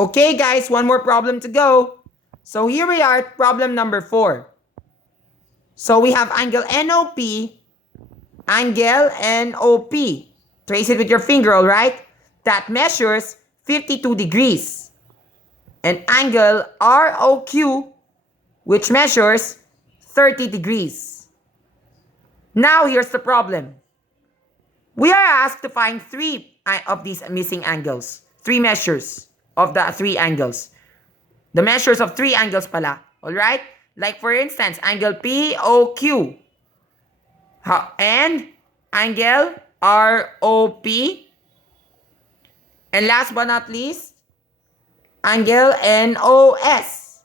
Okay guys, one more problem to go. So here we are at problem number 4. So we have angle NOP, angle NOP. Trace it with your finger, alright? That measures 52 degrees. And angle ROQ, which measures 30 degrees. Now here's the problem. We are asked to find 3 of these missing angles. 3 measures of the 3 angles. The measures of 3 angles pala. Alright? Like for instance, angle POQ. And angle ROP. And last but not least, angle NOS.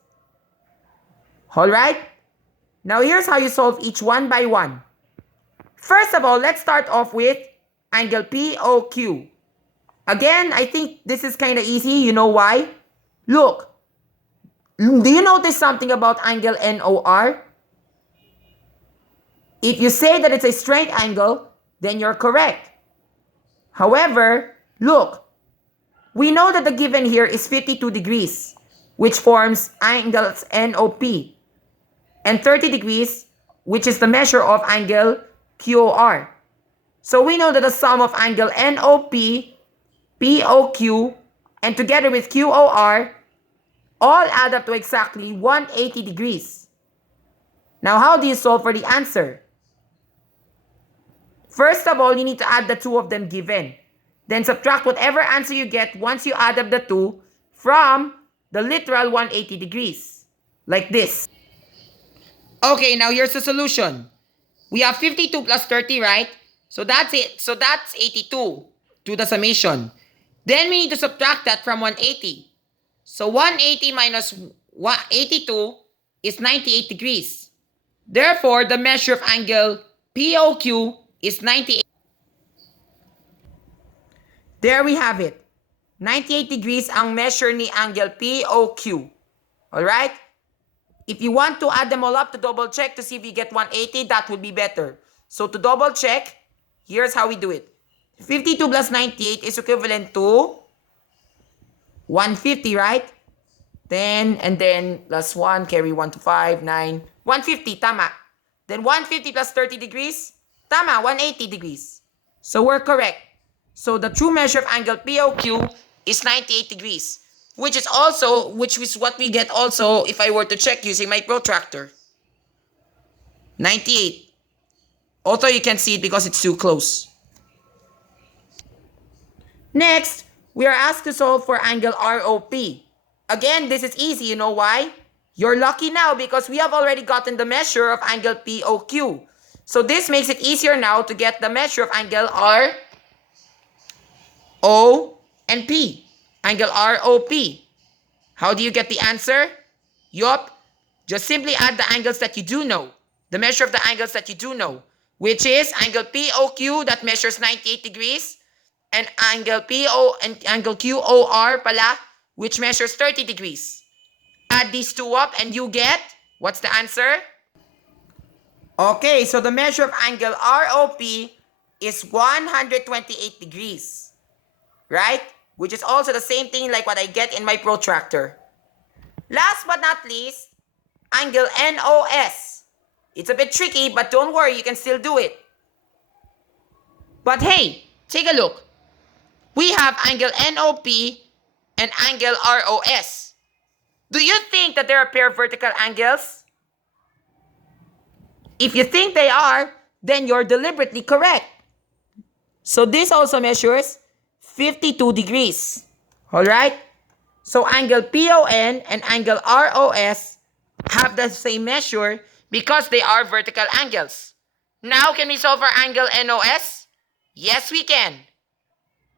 Alright? Now here's how you solve each one by one. First of all, let's start off with angle POQ. Again, I think this is kind of easy. You know why? Look. Do you notice something about angle NOR? If you say that it's a straight angle, then you're correct. However, look. We know that the given here is 52 degrees, which forms angles NOP. And 30 degrees, which is the measure of angle QOR. So we know that the sum of angle NOP, POQ, and together with QOR, all add up to exactly 180 degrees. Now, how do you solve for the answer? First of all, you need to add the 2 of them given. Then subtract whatever answer you get once you add up the 2 from the literal 180 degrees. Like this. Okay, now here's the solution. We have 52 plus 30, right? So that's it. So that's 82. Do the summation. Then we need to subtract that from 180. So 180 minus 82 is 98 degrees. Therefore, the measure of angle POQ is 98. There we have it. 98 degrees ang measure ni angle POQ. Alright? If you want to add them all up to double check to see if you get 180, that would be better. So to double check, here's how we do it. 52 plus 98 is equivalent to 150, right? 10 and then plus 1, carry 1 to 5, 9, 150, tama. Then 150 plus 30 degrees, tama, 180 degrees. So we're correct. So the true measure of angle POQ is 98 degrees, which is what we get also if I were to check using my protractor. 98. Although you can't see it because it's too close. Next, we are asked to solve for angle ROP. Again, this is easy. You know why? You're lucky now because we have already gotten the measure of angle POQ. So this makes it easier now to get the measure of angle R, O, and P. Angle ROP. How do you get the answer? Yup. Just simply add the angles that you do know. The measure of the angles that you do know. Which is angle POQ that measures 98 degrees. And angle PO and angle QOR pala, which measures 30 degrees. Add these 2 up and you get, what's the answer? Okay, so the measure of angle ROP is 128 degrees. Right? Which is also the same thing like what I get in my protractor. Last but not least, angle NOS. It's a bit tricky, but don't worry, you can still do it. But hey, take a look. We have angle NOP and angle ROS. Do you think that they're a pair of vertical angles? If you think they are, then you're deliberately correct. So this also measures 52 degrees. Alright? So angle PON and angle ROS have the same measure because they are vertical angles. Now, can we solve for angle NOS? Yes, we can.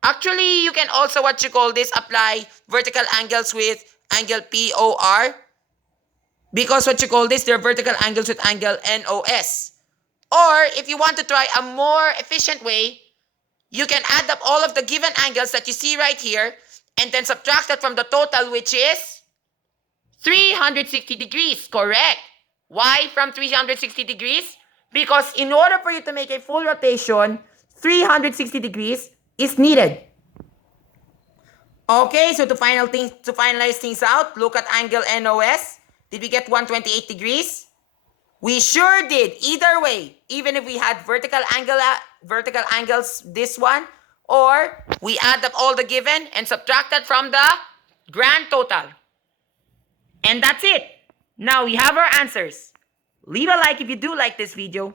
Actually, you can also apply vertical angles with angle POR. Because they're vertical angles with angle NOS. Or, if you want to try a more efficient way, you can add up all of the given angles that you see right here and then subtract that from the total, which is 360 degrees, correct? Why from 360 degrees? Because in order for you to make a full rotation, 360 degrees is needed. Okay, so to finalize things out, look at angle NOS. Did we get 128 degrees? We sure did. Either way, even if we had vertical angles, this one, or we add up all the given and subtract that from the grand total. And that's it. Now we have our answers. Leave a like if you do like this video.